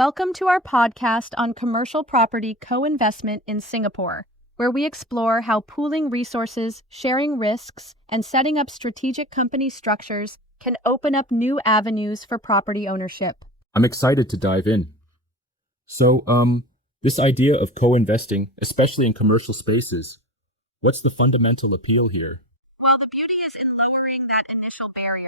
Welcome to our podcast on commercial property co-investment in Singapore, where we explore how pooling resources, sharing risks, and setting up strategic company structures can open up new avenues for property ownership. I'm excited to dive in. So, this idea of co-investing, especially in commercial spaces, what's the fundamental appeal here? Well, the beauty is in lowering that initial barrier,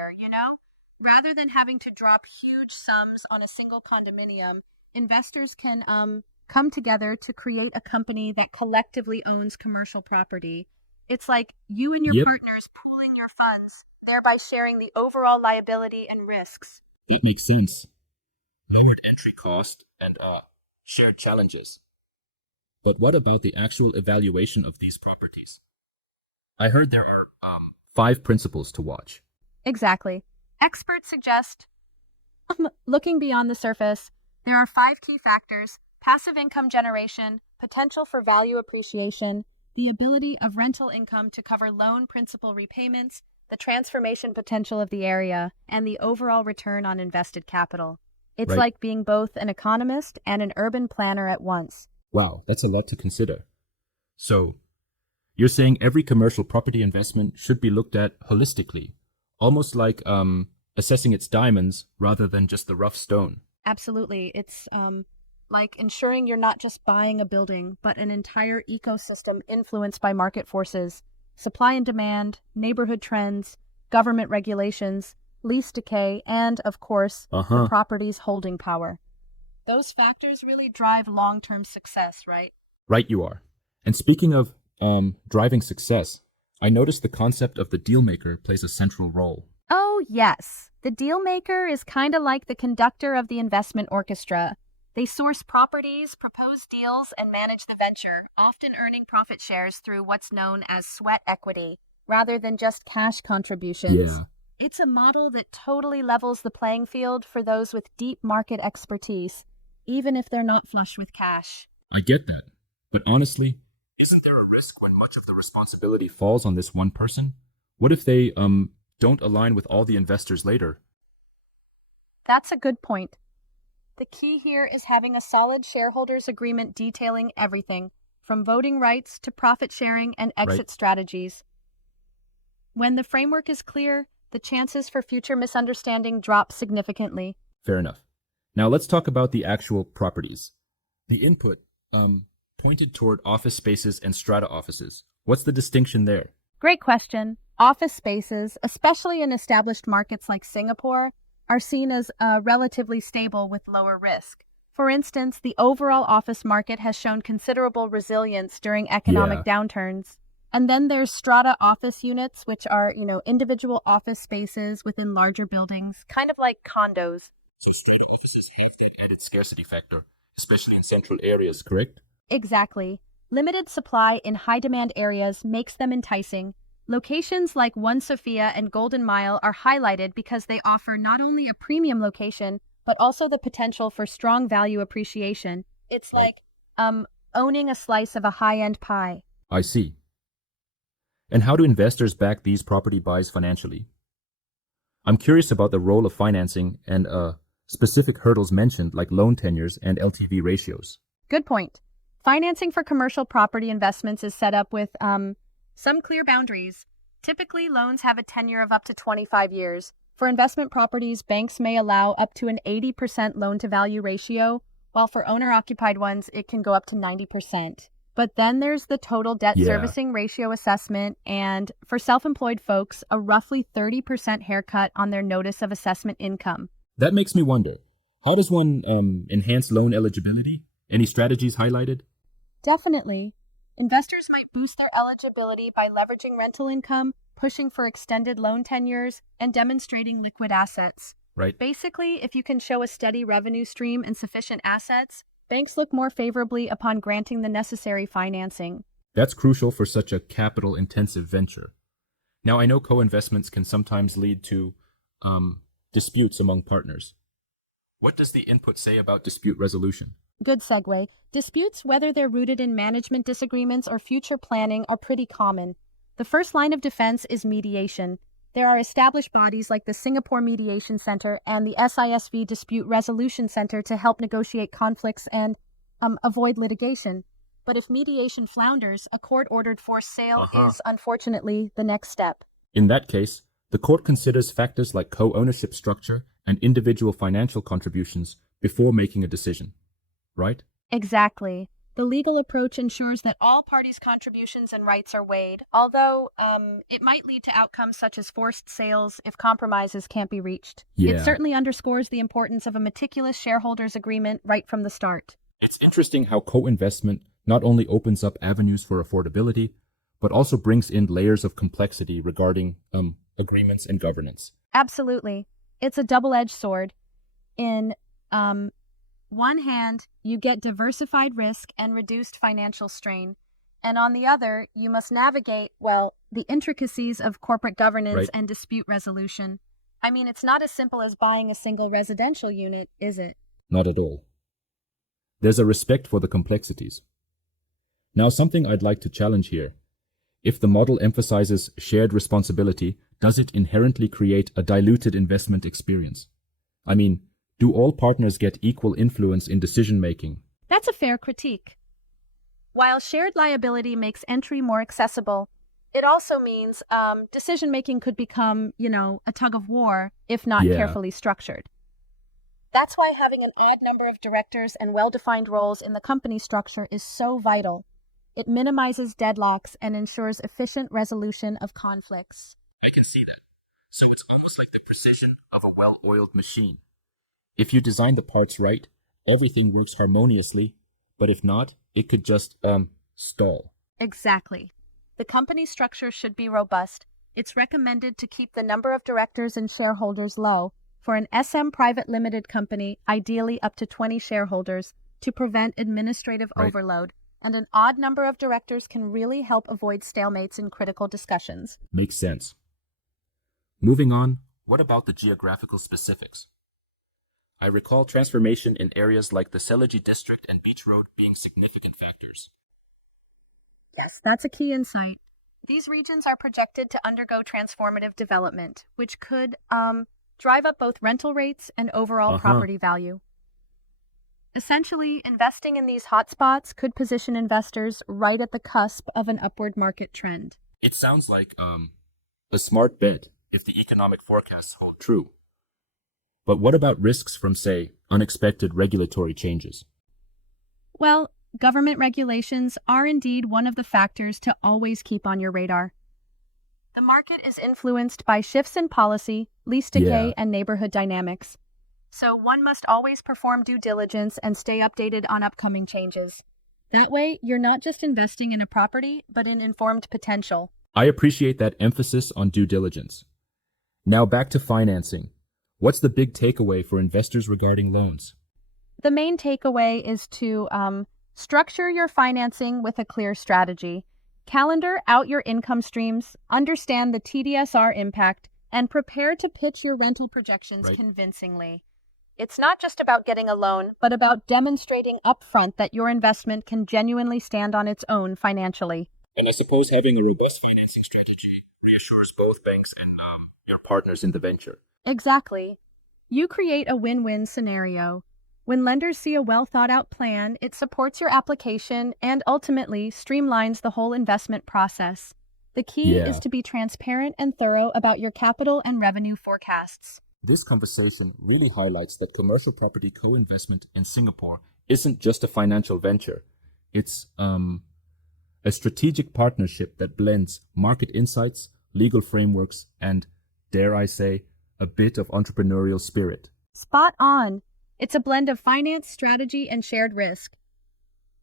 Rather than having to drop huge sums on a single condominium, investors can come together to create a company that collectively owns commercial property. It's like you and your Yep, partners pooling your funds, thereby sharing the overall liability and risks. it makes sense. Lowered entry cost and shared challenges. But what about the actual evaluation of these properties? I heard there are 5 principles to watch. Exactly. Experts suggest looking beyond the surface, there are 5 key factors: passive income generation, potential for value appreciation, the ability of rental income to cover loan principal repayments, the transformation potential of the area, and the overall return on invested capital. It's Right. like being both an economist and an urban planner at once. Wow, that's a lot to consider. So, you're saying every commercial property investment should be looked at holistically, almost like assessing its diamonds rather than just the rough stone. Absolutely. It's like ensuring you're not just buying a building, but an entire ecosystem influenced by market forces, supply and demand, neighborhood trends, government regulations, lease decay, and, of course, the Uh-huh. property's holding power. Those factors really drive long-term success, right? Right you are. And speaking of driving success, I noticed the concept of the deal maker plays a central role. Oh, yes. The deal maker is kind of like the conductor of the investment orchestra. They source properties, propose deals, and manage the venture, often earning profit shares through what's known as sweat equity, rather than just cash contributions. Yeah, It's a model that totally levels the playing field for those with deep market expertise, even if they're not flush with cash. I get that. But honestly, isn't there a risk when much of the responsibility falls on this one person? What if they don't align with all the investors later? That's a good point. The key here is having a solid shareholders agreement detailing everything, from voting rights to profit sharing and Right? exit strategies. When the framework is clear, the chances for future misunderstanding drop significantly. Fair enough. Now let's talk about the actual properties. The input pointed toward office spaces and strata offices. What's the distinction there? Great question. Office spaces, especially in established markets like Singapore, are seen as relatively stable with lower risk. For instance, the overall office market has shown considerable resilience during economic Yeah. downturns. And then there's strata office units, which are, individual office spaces within larger buildings, kind of like condos. So strata offices have that added scarcity factor, especially in central areas, correct? Exactly. Limited supply in high demand areas makes them enticing. Locations like One Sophia and Golden Mile are highlighted because they offer not only a premium location, but also the potential for strong value appreciation. It's Right. like owning a slice of a high-end pie. I see. And how do investors back these property buys financially? I'm curious about the role of financing and specific hurdles mentioned like loan tenures and LTV ratios. Good point. Financing for commercial property investments is set up with some clear boundaries. Typically, loans have a tenure of up to 25 years. For investment properties, banks may allow up to an 80% loan-to-value ratio, while for owner-occupied ones, it can go up to 90%. But then there's the total debt Yeah. servicing ratio assessment, and for self-employed folks, a roughly 30% haircut on their notice of assessment income. That makes me wonder, how does one enhance loan eligibility? Any strategies highlighted? Definitely. Investors might boost their eligibility by leveraging rental income, pushing for extended loan tenures, and demonstrating liquid assets. Right. Basically, if you can show a steady revenue stream and sufficient assets, banks look more favorably upon granting the necessary financing. That's crucial for such a capital-intensive venture. Now, I know co-investments can sometimes lead to disputes among partners. What does the input say about dispute resolution? Good segue. Disputes, whether they're rooted in management disagreements or future planning, are pretty common. The first line of defense is mediation. There are established bodies like the Singapore Mediation Center and the SISV Dispute Resolution Center to help negotiate conflicts and avoid litigation. But if mediation flounders, a court-ordered forced sale is unfortunately the next step. In that case, the court considers factors like co-ownership structure and individual financial contributions before making a decision, right? Exactly. The legal approach ensures that all parties' contributions and rights are weighed, although it might lead to outcomes such as forced sales if compromises can't be reached. Yeah. It certainly underscores the importance of a meticulous shareholders' agreement right from the start. It's interesting how co-investment not only opens up avenues for affordability, but also brings in layers of complexity regarding agreements and governance. Absolutely. It's a double-edged sword. In one hand, you get diversified risk and reduced financial strain. And on the other, you must navigate, well, the intricacies of corporate governance and dispute resolution. I mean, it's not as simple as buying a single residential unit, is it? Not at all. There's a respect for the complexities. Now, something I'd like to challenge here. If the model emphasizes shared responsibility, does it inherently create a diluted investment experience? I mean, do all partners get equal influence in decision-making? That's a fair critique. While shared liability makes entry more accessible, it also means decision-making could become, a tug of war if not carefully structured. That's why having an odd number of directors and well-defined roles in the company structure is so vital. It minimizes deadlocks and ensures efficient resolution of conflicts. I can see that. So it's almost like the precision of a well-oiled machine. If you design the parts right, everything works harmoniously, but if not, it could just, stall. Exactly. The company structure should be robust. It's recommended to keep the number of directors and shareholders low. For an SM private limited company, ideally up to 20 shareholders, to prevent administrative overload. And an odd number of directors can really help avoid stalemates in critical discussions. Makes sense. Moving on, what about the geographical specifics? I recall transformation in areas like the Selegie District and Beach Road being significant factors. Yes, that's a key insight. These regions are projected to undergo transformative development, which could drive up both rental rates and overall property value. Essentially, investing in these hotspots could position investors right at the cusp of an upward market trend. It sounds like a smart bet if the economic forecasts hold true. But what about risks from, say, unexpected regulatory changes? Well, government regulations are indeed one of the factors to always keep on your radar. The market is influenced by shifts in policy, lease decay, and neighborhood dynamics. So one must always perform due diligence and stay updated on upcoming changes. That way, you're not just investing in a property, but in informed potential. I appreciate that emphasis on due diligence. Now back to financing. What's the big takeaway for investors regarding loans? The main takeaway is to structure your financing with a clear strategy. Calendar out your income streams, understand the TDSR impact, and prepare to pitch your rental projections convincingly. It's not just about getting a loan, but about demonstrating upfront that your investment can genuinely stand on its own financially. And I suppose having a robust financing strategy reassures both banks and your partners in the venture. Exactly. You create a win-win scenario. When lenders see a well-thought-out plan, it supports your application and ultimately streamlines the whole investment process. The key is to be transparent and thorough about your capital and revenue forecasts. This conversation really highlights that commercial property co-investment in Singapore isn't just a financial venture. It's a strategic partnership that blends market insights, legal frameworks, and, dare I say, a bit of entrepreneurial spirit. Spot on. It's a blend of finance, strategy, and shared risk.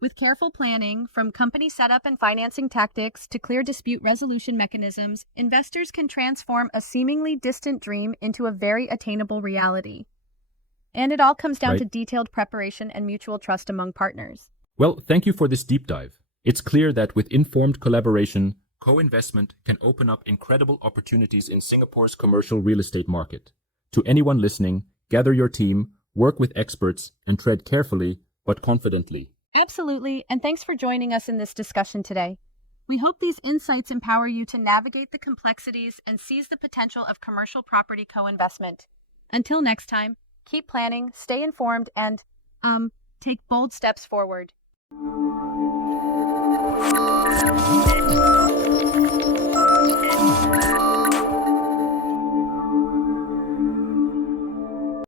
With careful planning, from company setup and financing tactics to clear dispute resolution mechanisms, investors can transform a seemingly distant dream into a very attainable reality. And it all comes down to detailed preparation and mutual trust among partners. Well, thank you for this deep dive. It's clear that with informed collaboration, co-investment can open up incredible opportunities in Singapore's commercial real estate market. To anyone listening, gather your team, work with experts, and tread carefully but confidently. Absolutely, and thanks for joining us in this discussion today. We hope these insights empower you to navigate the complexities and seize the potential of commercial property co-investment. Until next time, keep planning, stay informed, and, take bold steps forward.